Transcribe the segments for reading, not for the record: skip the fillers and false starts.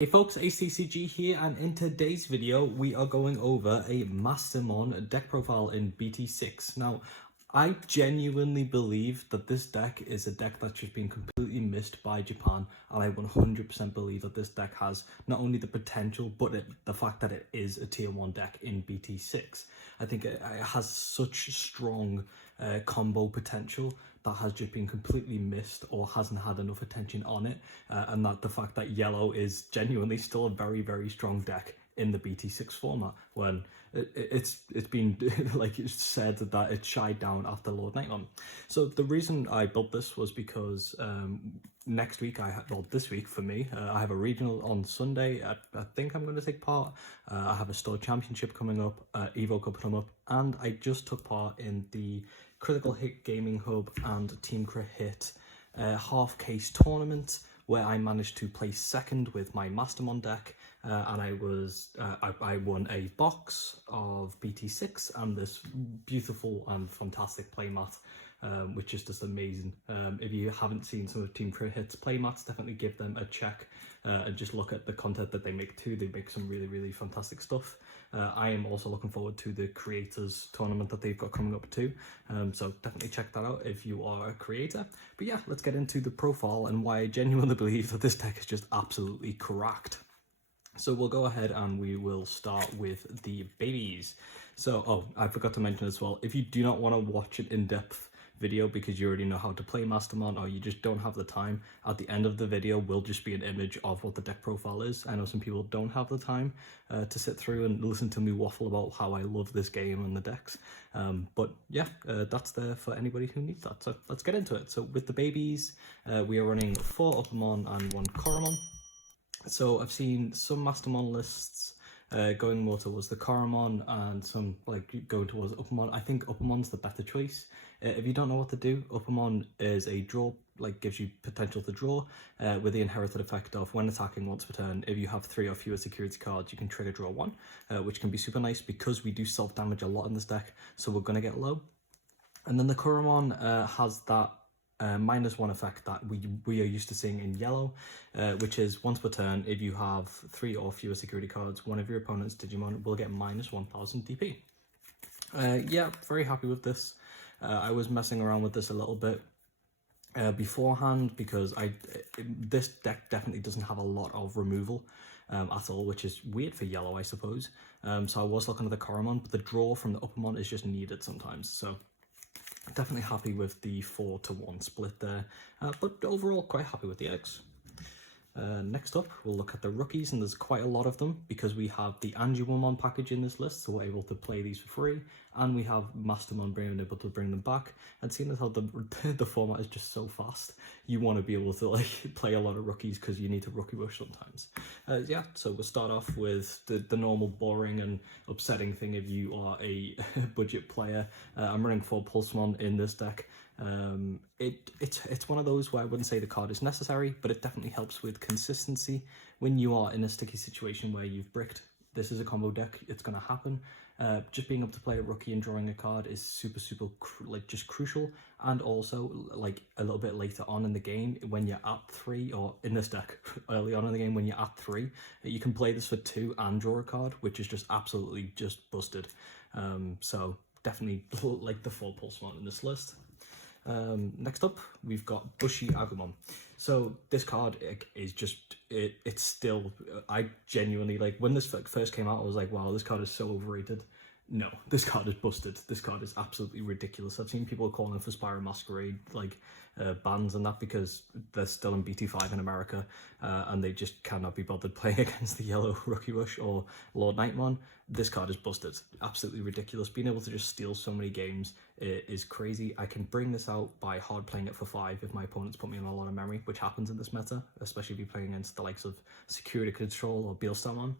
Hey folks, TCG here, and in today's video we are going over a Mastemon deck profile in BT6. Now, I genuinely believe that this deck is a deck that's just been completely missed by Japan, and I 100% believe that this deck has not only the potential, but the fact that it is a tier 1 deck in BT6. I think it has such strong combo potential that has just been completely missed or hasn't had enough attention on it, and that the fact that yellow is genuinely still a very, very strong deck in the BT6 format, when it's been like said that it shied down after Lord Nightmon. So the reason I built this was because next week this week for me, I have a regional on Sunday. I think I'm going to take part. I have a store championship coming up, Evo Cup coming up, and I just took part in the Critical Hit Gaming Hub and Team Crit Hit half case tournament, where I managed to place second with my Mastemon deck, and I won a box of BT6 and this beautiful and fantastic playmat, which is just amazing. If you haven't seen some of Team Crit Hit's playmats, definitely give them a check and just look at the content that they make too. They make some really, really fantastic stuff. I am also looking forward to the creators tournament that they've got coming up too, so definitely check that out if you are a creator. But yeah, let's get into the profile and why I genuinely believe that this deck is just absolutely cracked. So we'll go ahead and we will start with the babies. So, I forgot to mention as well, if you do not want to watch an in-depth video because you already know how to play Mastemon, or you just don't have the time, at the end of the video will just be an image of what the deck profile is. I know some people don't have the time to sit through and listen to me waffle about how I love this game and the decks, but yeah, that's there for anybody who needs that. So let's get into it. So with the babies, we are running 4 Uppermon and 1 Koromon. So I've seen some Mastemon lists going more towards the Koromon and some like going towards Uppermon. I think Uppermon's the better choice. If you don't know what to do, Uppermon is a draw, like gives you potential to draw with the inherited effect of when attacking once per turn, if you have 3 or fewer security cards, you can trigger draw 1, which can be super nice because we do self-damage a lot in this deck, so we're going to get low. And then the Koromon has that -1 effect that we are used to seeing in yellow, which is once per turn, if you have 3 or fewer security cards, one of your opponent's Digimon will get -1000 DP. Yeah, very happy with this. I was messing around with this a little bit beforehand because this deck definitely doesn't have a lot of removal at all, which is weird for yellow, I suppose. So I was looking at the Koromon, but the draw from the Uppermon is just needed sometimes. So definitely happy with the 4-to-1 split there, but overall quite happy with the eggs. Next up, we'll look at the rookies, and there's quite a lot of them because we have the Digimon package in this list, so we're able to play these for free, and we have Mastemon being able to bring them back. And seeing as how the format is just so fast, you want to be able to like play a lot of rookies because you need to rookie rush sometimes. Yeah, so we'll start off with the normal boring and upsetting thing if you are a budget player. I'm running 4 Pulsemon in this deck. It's one of those where I wouldn't say the card is necessary, but it definitely helps with consistency when you are in a sticky situation where you've bricked. This is a combo deck, it's going to happen. Just being able to play a rookie and drawing a card is super just crucial. And also like a little bit later on in the game when you're at 3, or in this deck early on in the game when you're at 3, you can play this for 2 and draw a card, which is just absolutely just busted. So definitely like the 4 Pulsemon in this list. Next up, we've got Bushy Agumon. So this card is just, it's still, I genuinely, like when this first came out, I was like, wow, this card is so overrated. No, this card is busted. This card is absolutely ridiculous. I've seen people calling for Spyro Masquerade like bans and that because they're still in BT5 in America, and they just cannot be bothered playing against the yellow Rookie Rush or Lord Nightmon. This card is busted. Absolutely ridiculous. Being able to just steal so many games is crazy. I can bring this out by hard playing it for 5 if my opponents put me on a lot of memory, which happens in this meta, especially if you're playing against the likes of Security Control or Mastemon.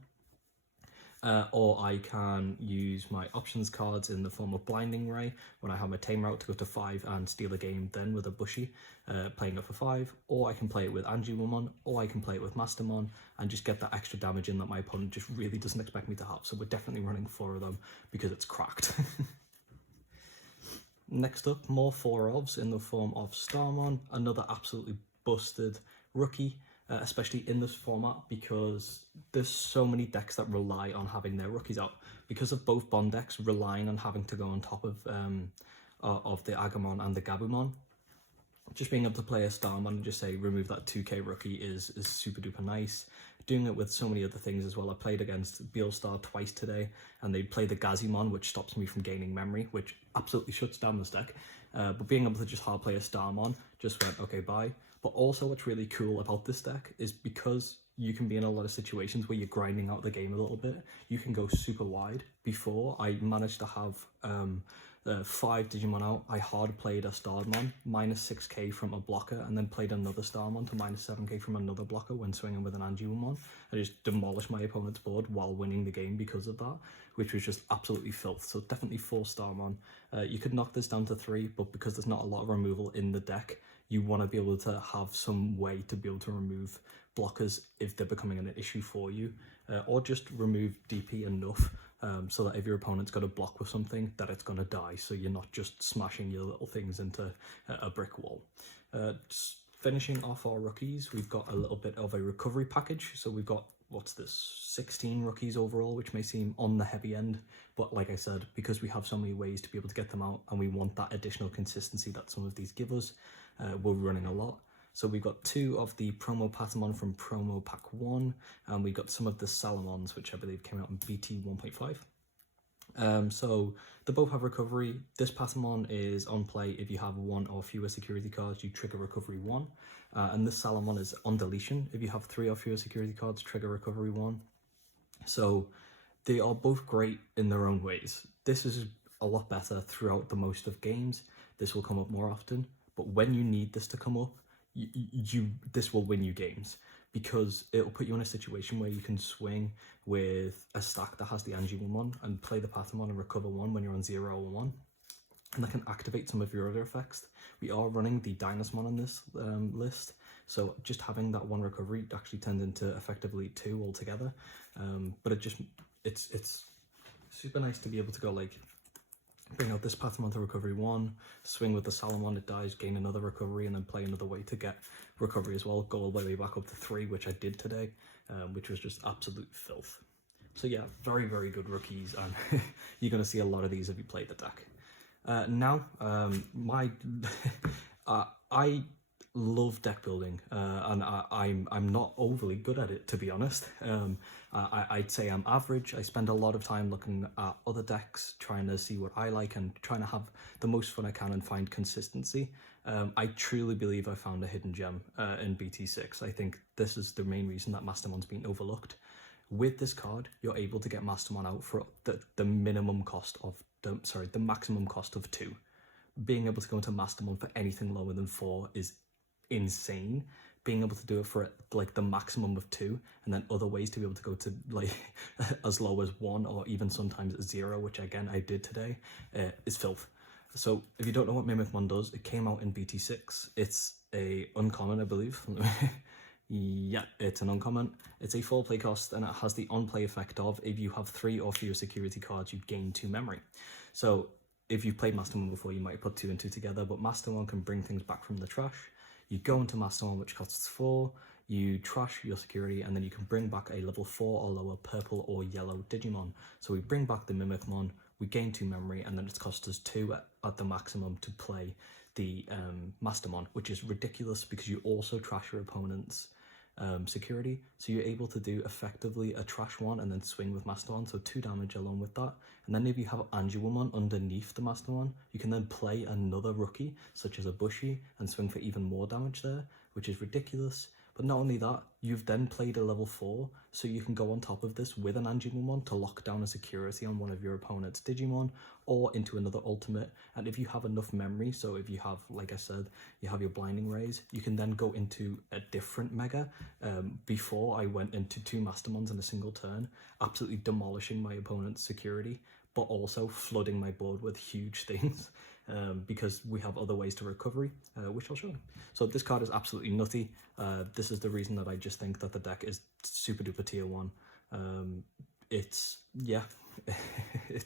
Or I can use my options cards in the form of Blinding Ray when I have my Tamer out to go to 5 and steal a game then with a Bushy, playing it for 5, or I can play it with Digimon, or I can play it with Mastemon and just get that extra damage in that my opponent just really doesn't expect me to have. So we're definitely running 4 of them because it's cracked. Next up, more 4-ofs in the form of Starmon, another absolutely busted rookie. especially in this format, because there's so many decks that rely on having their rookies out. Because of both Bond decks relying on having to go on top of the Agumon and the Gabumon, just being able to play a Starmon and just say remove that 2k rookie is super duper nice. Doing it with so many other things as well. I played against Beelstar twice today, and they play the Gazimon, which stops me from gaining memory, which absolutely shuts down this deck. But being able to just hard play a Starmon just went, okay, bye. But also what's really cool about this deck is because you can be in a lot of situations where you're grinding out the game a little bit, you can go super wide. Before, I managed to have 5 Digimon out. I hard played a Starmon, minus 6k from a blocker, and then played another Starmon to minus 7k from another blocker when swinging with an Angiumon. I just demolished my opponent's board while winning the game because of that, which was just absolutely filth. So definitely 4 Starmon. You could knock this down to 3, but because there's not a lot of removal in the deck, you want to be able to have some way to be able to remove blockers if they're becoming an issue for you, or just remove DP enough so that if your opponent's got a block with something, that it's going to die, so you're not just smashing your little things into a brick wall. Just finishing off our rookies, we've got a little bit of a recovery package. So we've got, what's this, 16 rookies overall, which may seem on the heavy end, but like I said, because we have so many ways to be able to get them out and we want that additional consistency that some of these give us, we're running a lot. So we've got 2 of the promo Patamon from promo pack 1, and we got some of the Salamons, which I believe came out in BT 1.5. So they both have recovery. This Patamon is on play if you have 1 or fewer security cards, you trigger recovery 1. And this Salamon is on deletion. If you have 3 or fewer security cards, trigger recovery 1. So they are both great in their own ways. This is a lot better throughout the most of games. This will come up more often, but when you need this to come up, this will win you games, because it'll put you in a situation where you can swing with a stack that has the Angiumon and play the Patamon and recover 1 when you're on 0 or 1, and that can activate some of your other effects. We are running the Dynasmon on this list, so just having that 1 recovery actually turns into effectively 2 altogether. But it's super nice to be able to go like, bring out this Patamon to recovery 1, swing with the Salamon, it dies, gain another recovery, and then play another way to get recovery as well, go all the way back up to 3, which I did today, which was just absolute filth. So yeah, very, very good rookies, and you're going to see a lot of these if you play the deck. I love deck building, and I'm not overly good at it, to be honest. I'd say I'm average. I spend a lot of time looking at other decks, trying to see what I like and trying to have the most fun I can and find consistency. I truly believe I found a hidden gem in BT6. I think this is the main reason that Mastemon's been overlooked. With this card, you're able to get Mastemon out for the minimum cost of the maximum cost of 2. Being able to go into Mastemon for anything lower than 4 is insane. Being able to do it for like the maximum of 2, and then other ways to be able to go to like as low as 1 or even sometimes 0, which again I did today, is filth. So if you don't know what Mimicmon does, it came out in BT6. It's a uncommon, I believe. Yeah, it's an uncommon. It's a 4 play cost, and it has the on-play effect of, if you have 3 or fewer security cards, you gain 2 memory. So if you've played Mastemon before, you might put 2 and 2 together, but Mastemon can bring things back from the trash. You go into Mastemon, which costs 4, you trash your security, and then you can bring back a level 4 or lower purple or yellow Digimon. So we bring back the Mimicmon, we gain 2 memory, and then it's cost us 2 at the maximum to play the Mastemon, which is ridiculous because you also trash your opponent's security, so you're able to do effectively a trash 1 and then swing with Mastemon, so 2 damage along with that. And then if you have Angiumon underneath the Mastemon, you can then play another rookie such as a Bushi and swing for even more damage there, which is ridiculous. But not only that, you've then played a level 4, so you can go on top of this with an Angiumon to lock down a security on one of your opponent's Digimon or into another ultimate. And if you have enough memory, so if you have, like I said, you have your Blinding Rays, you can then go into a different Mega. Before I went into 2 Mastemons in a single turn, absolutely demolishing my opponent's security, but also flooding my board with huge things. Because we have other ways to recovery, which I'll show you. So this card is absolutely nutty. This is the reason that I just think that the deck is super duper tier 1. It's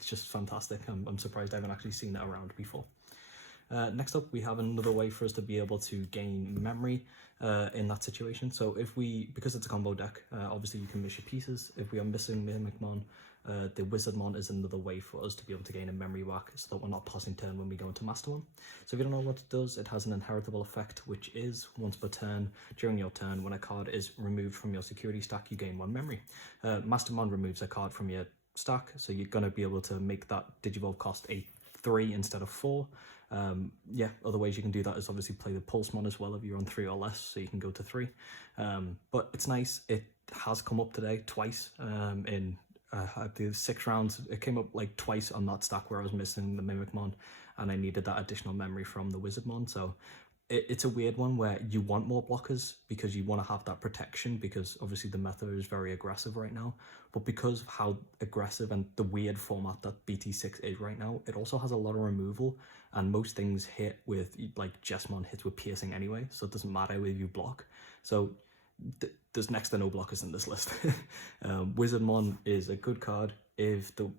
just fantastic. I'm surprised I haven't actually seen it around before. Next up, we have another way for us to be able to gain memory in that situation. So because it's a combo deck, obviously you can miss your pieces. If we are missing Mimicmon, the Wizardmon is another way for us to be able to gain a memory back so that we're not passing turn when we go into Mastemon. So if you don't know what it does, it has an inheritable effect, which is once per turn, during your turn, when a card is removed from your security stack, you gain 1 memory. Mastemon removes a card from your stack, so you're going to be able to make that Digivolve cost a 3 instead of 4. Yeah, other ways you can do that is obviously play the Pulsemon as well if you're on 3 or less, so you can go to 3. But it's nice. It has come up today twice in the 6 rounds. It came up like twice on that stack where I was missing the Mimicmon and I needed that additional memory from the Wizardmon. So it's a weird one where you want more blockers because you want to have that protection, because obviously the meta is very aggressive right now. But because of how aggressive and the weird format that BT6 is right now, it also has a lot of removal, and most things hit with, like Jesmon hits with piercing anyway, so it doesn't matter whether you block. So there's next to no blockers in this list. Wizardmon is a good card. If the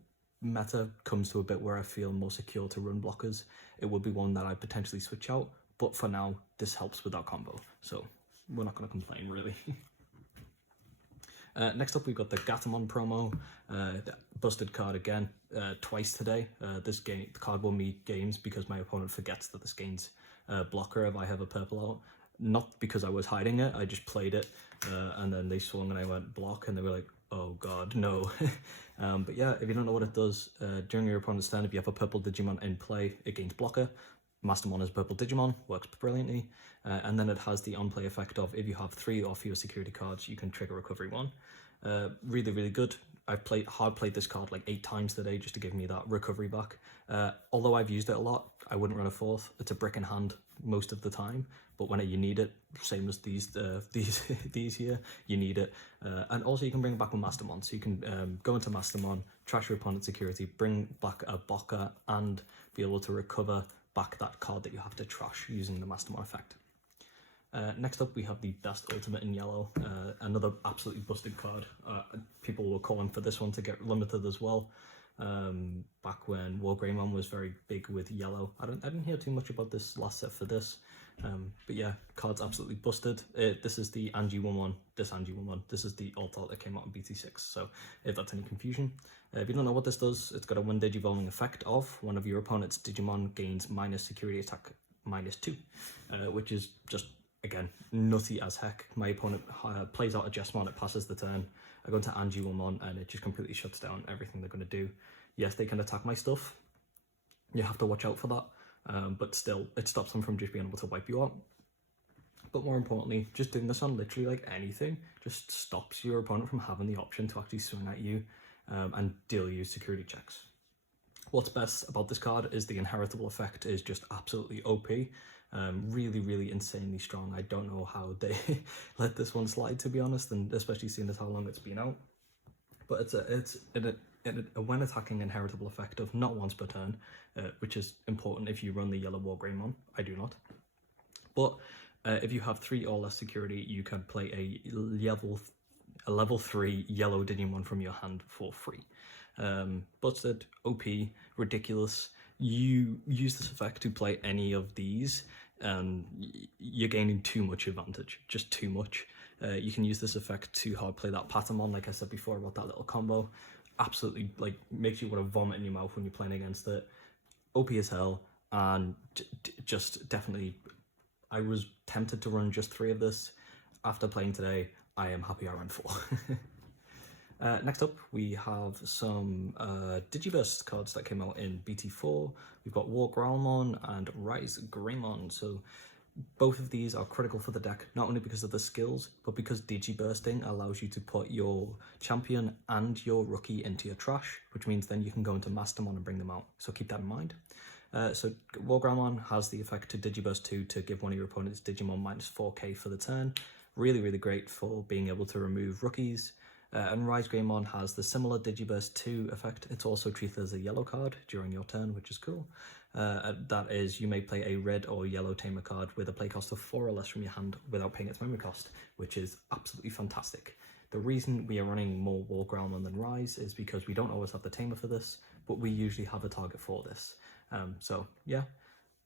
meta comes to a bit where I feel more secure to run blockers, it would be one that I potentially switch out. But for now, this helps with our combo, so we're not going to complain, really. Next up, we've got the Gatomon promo, the busted card again, twice today. The card won me games because my opponent forgets that this gains blocker if I have a purple out. Not because I was hiding it, I just played it, and then they swung and I went block, and they were like, oh god, no. But yeah, if you don't know what it does, during your opponent's turn, if you have a purple Digimon in play, it gains blocker. Mastemon is purple Digimon, works brilliantly, and then it has the on-play effect of if you have 3 or fewer security cards, you can trigger recovery 1. Really, really good. I've hard played this card like 8 times today just to give me that recovery back. Although I've used it a lot, I wouldn't run a 4th. It's a brick in hand most of the time, but when you need it, same as these here, you need it. And also you can bring it back with Mastemon, so you can go into Mastemon, trash your opponent's security, bring back a blocker, and be able to recover back that card that you have to trash using the Mastemon effect. Next up, we have the Best Ultimate in yellow, another absolutely busted card. People were calling for this one to get limited as well, back when War Greymon was very big with yellow. I didn't hear too much about this last set for this, but yeah, card's absolutely busted. This is the Angie 1-1, this is the alt that came out in BT6, so if that's any confusion. If you don't know what this does, it's got a 1 Digivolving effect of one of your opponent's Digimon gains minus security attack -2, which is just, again, nutty as heck. My opponent plays out a Jesmon, it passes the turn, I go into Angie 1-1 and it just completely shuts down everything they're going to do. Yes, they can attack my stuff, you have to watch out for that, but still, it stops them from just being able to wipe you out. But more importantly, just doing this on literally like anything just stops your opponent from having the option to actually swing at you and deal you security checks. What's best about this card is the inheritable effect is just absolutely OP. Really, really insanely strong. I don't know how they let this one slide, to be honest, and especially seeing as how long it's been out. But it's a when attacking inheritable effect of not once per turn, which is important if you run the yellow War Greymon. I do not. But if you have 3 or less security, you can play a level 3 yellow Digimon from your hand for free. Busted, OP, ridiculous. You use this effect to play any of these, and you're gaining too much advantage, just too much. You can use this effect to hard play that Patamon, like I said before about that little combo. Absolutely, like, makes you want to vomit in your mouth when you're playing against it. OP as hell, and just definitely, I was tempted to run just 3 of this. After playing today, I am happy I ran 4. Next up, we have some Digiburst cards that came out in BT4. We've got War Growlmon and Rise Greymon. So both of these are critical for the deck, not only because of the skills, but because Digibursting allows you to put your champion and your rookie into your trash, which means then you can go into Mastemon and bring them out. So keep that in mind. So War Growlmon has the effect to Digiburst 2 to give one of your opponent's Digimon -4k for the turn. Really, really great for being able to remove rookies. And Rise Greymon has the similar Digiburst 2 effect. It's also treated as a yellow card during your turn, which is cool. That is, you may play a red or yellow Tamer card with a play cost of 4 or less from your hand without paying its memory cost, which is absolutely fantastic. The reason we are running more War Growlmon than Rise is because we don't always have the Tamer for this, but we usually have a target for this. So yeah,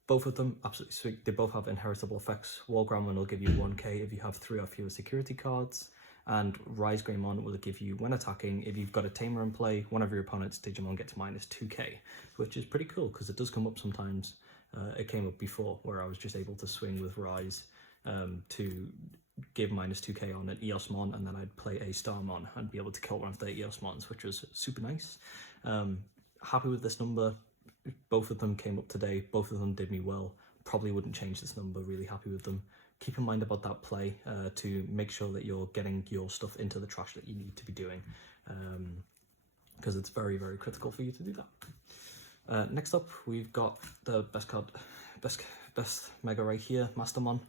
Both of them absolutely sweet. They both have inheritable effects. War Grandmon will give you 1k if you have 3 or fewer security cards, and Rise Greymon will give you, when attacking, if you've got a Tamer in play, one of your opponent's Digimon gets minus 2k, which is pretty cool because it does come up sometimes. It came up before where I was just able to swing with Rise to give minus 2k on an Eosmon, and then I'd play a Starmon and be able to kill one of their Eosmons, which was super nice. Happy with this number. Both of them came up today. Both of them did me well. Probably wouldn't change this number. Really happy with them. Keep in mind about that play to make sure that you're getting your stuff into the trash that you need to be doing, because it's very, very critical for you to do that. Next up, we've got the best card, best mega right here, Mastemon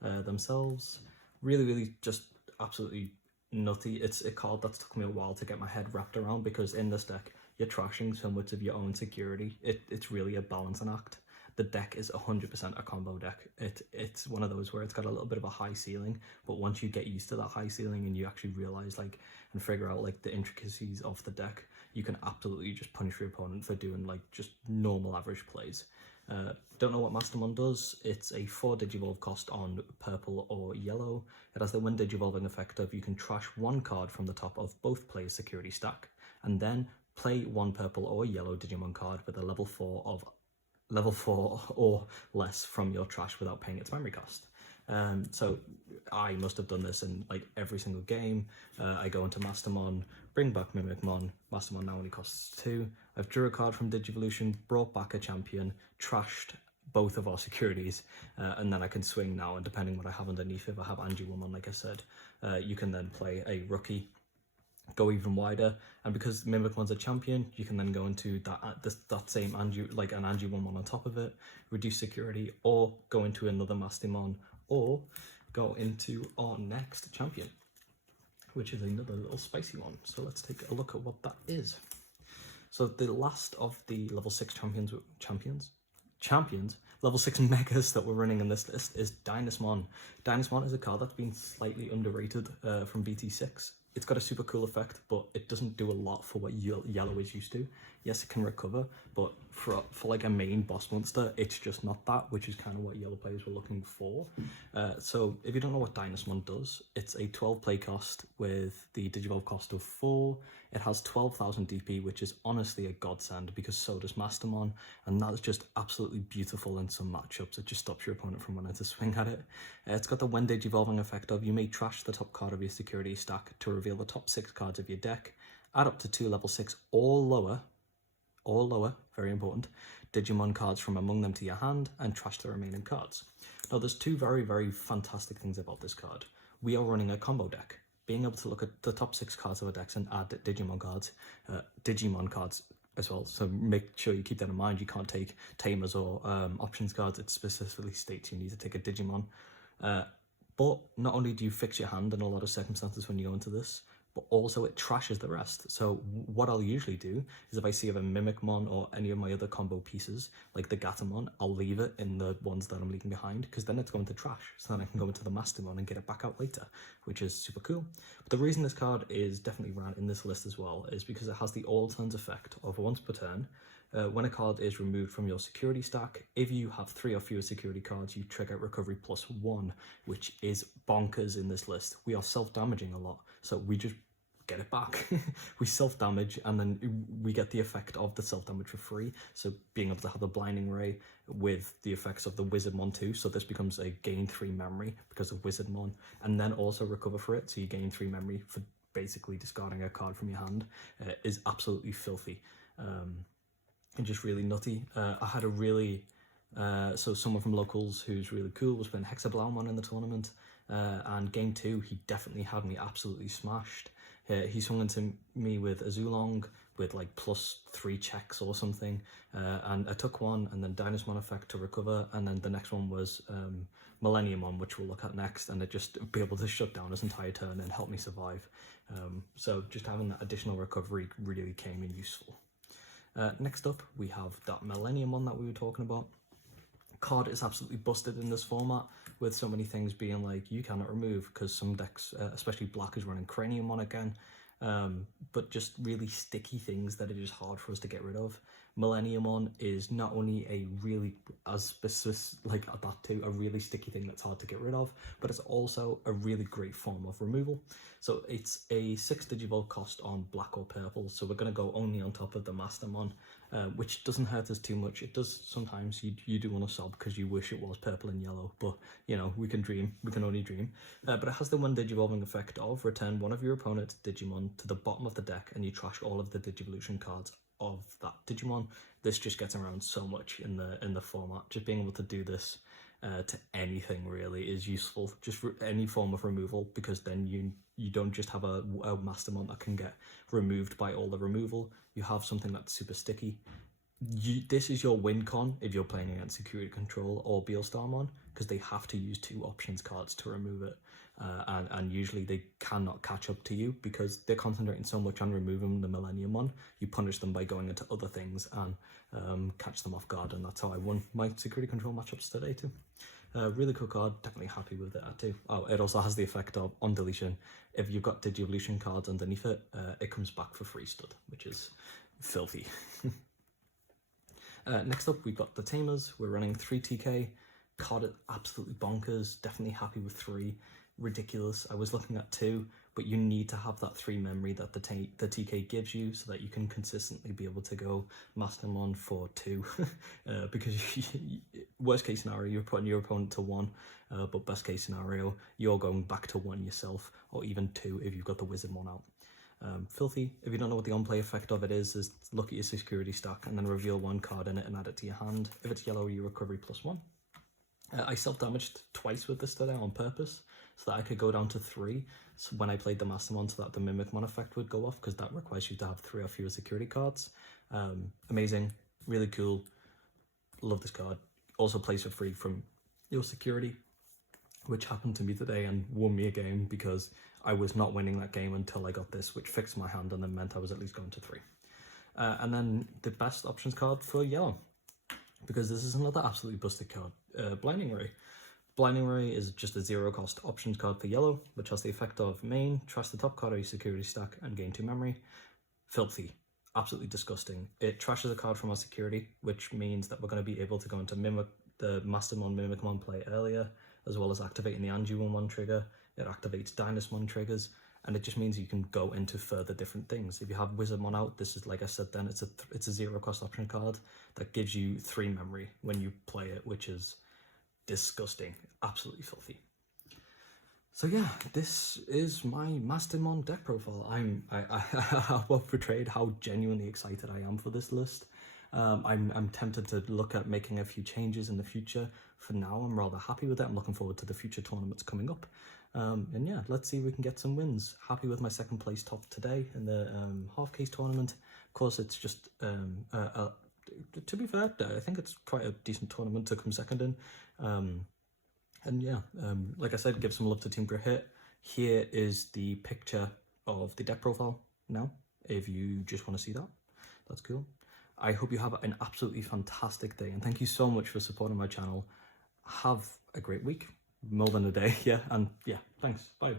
themselves. Really just absolutely nutty. It's a card that's took me a while to get my head wrapped around, because in this deck you're trashing so much of your own security. It's really a balancing act. The deck is 100% a combo deck. It's one of those where it's got a little bit of a high ceiling, but once you get used to that high ceiling and you actually realize like and figure out like the intricacies of the deck, you can absolutely just punish your opponent for doing like just normal average plays. Don't know what Mastemon does. It's a 4 Digivolve cost on purple or yellow. It has the when Digivolving effect of you can trash 1 card from the top of both players' security stack, and then play 1 purple or yellow Digimon card with a level 4 or less from your trash without paying its memory cost. So I must have done this in like every single game. I go into Mastemon, bring back Mimicmon. Mastemon now only costs 2. I've drew a card from Digivolution, brought back a champion, trashed both of our securities, and then I can swing now, and depending what I have underneath, if I have Angiwoman, like I said, you can then play a rookie, go even wider, and because Mimicmon's a champion, you can then go into that same like an Angiwoman on top of it, reduce security, or go into another Mastemon, or go into our next champion, which is another little spicy one. So let's take a look at what that is. So the last of the level 6 champions, level 6 megas that we're running in this list is Dynasmon. Dynasmon is a card that's been slightly underrated from BT6. It's got a super cool effect, but it doesn't do a lot for what yellow is used to. Yes, it can recover, but for like a main boss monster, it's just not that, which is kind of what yellow players were looking for. So if you don't know what Dynasmon does, it's a 12 play cost with the Digivolve cost of 4. It has 12,000 DP, which is honestly a godsend, because so does Mastemon, and that's just absolutely beautiful in some matchups. It just stops your opponent from wanting to swing at it. It's got the when Digivolving effect of you may trash the top card of your security stack to reveal the top 6 cards of your deck, add up to 2 level 6 or lower, very important, Digimon cards from among them to your hand, and trash the remaining cards. Now there's 2 very, very fantastic things about this card. We are running a combo deck. Being able to look at the top 6 cards of a deck and add Digimon cards as well. So make sure you keep that in mind. You can't take Tamers or Options cards. It specifically states you need to take a Digimon. But not only do you fix your hand in a lot of circumstances when you go into this, but also it trashes the rest. So what I'll usually do is if I see a Mimicmon or any of my other combo pieces, like the Gatomon, I'll leave it in the ones that I'm leaving behind, because then it's going to trash. So then I can go into the Mastemon and get it back out later, which is super cool. But the reason this card is definitely ran in this list as well is because it has the all turns effect of once per turn. When a card is removed from your security stack, if you have 3 or fewer security cards, you trigger recovery +1, which is bonkers in this list. We are self-damaging a lot, so we just get it back. We self-damage, and then we get the effect of the self-damage for free. So being able to have the Blinding Ray with the effects of the Wizardmon too, so this becomes a gain 3 memory because of Wizardmon, and then also recover for it, so you gain 3 memory for basically discarding a card from your hand, is absolutely filthy. And just really nutty. I had a really, so someone from locals who's really cool was playing Hexablaumon in the tournament, and game 2 he definitely had me absolutely smashed. He swung into me with a Zulong with like +3 checks or something, and I took one, and then Dynasmon effect to recover, and then the next one was Millenniumon, which we'll look at next, and it just be able to shut down his entire turn and help me survive. So just having that additional recovery really came in useful. Next up, we have that Millenniumon that we were talking about. Card is absolutely busted in this format, with so many things being like you cannot remove, because some decks, especially black, is running Craniumon again, but just really sticky things that are just hard for us to get rid of. Millenniumon is not only a really, as specific, like that too, a really sticky thing that's hard to get rid of, but it's also a really great form of removal. So it's a 6 Digivolve cost on black or purple, so we're going to go only on top of the Mastemon, which doesn't hurt us too much. It does sometimes, you do want to sob because you wish it was purple and yellow, but you know, we can dream, we can only dream. But it has the 1 Digivolving effect of return one of your opponent's Digimon to the bottom of the deck and you trash all of the Digivolution cards of that Digimon. This just gets around so much in the format. Just being able to do this to anything really is useful. Just any form of removal, because then you don't just have a Mastemon that can get removed by all the removal. You have something that's super sticky. This is your win con if you're playing against Security Control or Beelstarmon, because they have to use 2 options cards to remove it. And usually they cannot catch up to you because they're concentrating so much on removing the Millenniumon. You punish them by going into other things and catch them off guard, and that's how I won my Security Control matchups today too. Really cool card, definitely happy with it too. Oh, it also has the effect of, on deletion, if you've got Digivolution cards underneath it, it comes back for free stud, which is filthy. Next up, we've got the Tamers. We're running 3 TK. Card it absolutely bonkers. Definitely happy with 3. Ridiculous. I was looking at 2, but you need to have that 3 memory that the TK gives you so that you can consistently be able to go Mastemon for 2. Because worst case scenario, you're putting your opponent to 1, but best case scenario, you're going back to 1 yourself, or even 2 if you've got the Wizardmon out. Filthy. If you don't know what the on-play effect of it is look at your security stack and then reveal 1 card in it and add it to your hand. If it's yellow, you recovery +1. I self-damaged twice with this today on purpose so that I could go down to 3 so when I played the Mastemon, so that the Mimicmon effect would go off, because that requires you to have 3 or fewer security cards. Amazing, really cool, love this card. Also plays for free from your security, which happened to me today and won me a game because I was not winning that game until I got this, which fixed my hand and then meant I was at least going to 3. And then the best options card for yellow, because this is another absolutely busted card, Blinding Ray. Blinding Ray is just a 0 cost options card for yellow, which has the effect of main, trash the top card of your security stack and gain 2 memory. Filthy, absolutely disgusting. It trashes a card from our security, which means that we're going to be able to go into the Mastemon Mimicmon play earlier, as well as activating the Anju-1 trigger. It activates Dynasmon triggers, and it just means you can go into further different things. If you have Wizardmon out, this is, like I said then, it's a 0 cost option card that gives you 3 memory when you play it, which is disgusting, absolutely filthy. So yeah, this is my Mastemon deck profile. I have portrayed how genuinely excited I am for this list. I'm tempted to look at making a few changes in the future. For now, I'm rather happy with it. I'm looking forward to the future tournaments coming up. And yeah, let's see if we can get some wins. Happy with my 2nd place top today in the half case tournament. Of course, it's just, to be fair, I think it's quite a decent tournament to come 2nd in. And yeah, like I said, give some love to Team Hit. Here is the picture of the deck profile now, if you just want to see that. That's cool. I hope you have an absolutely fantastic day, and thank you so much for supporting my channel. Have a great week, more than a day, yeah, and yeah, thanks, bye.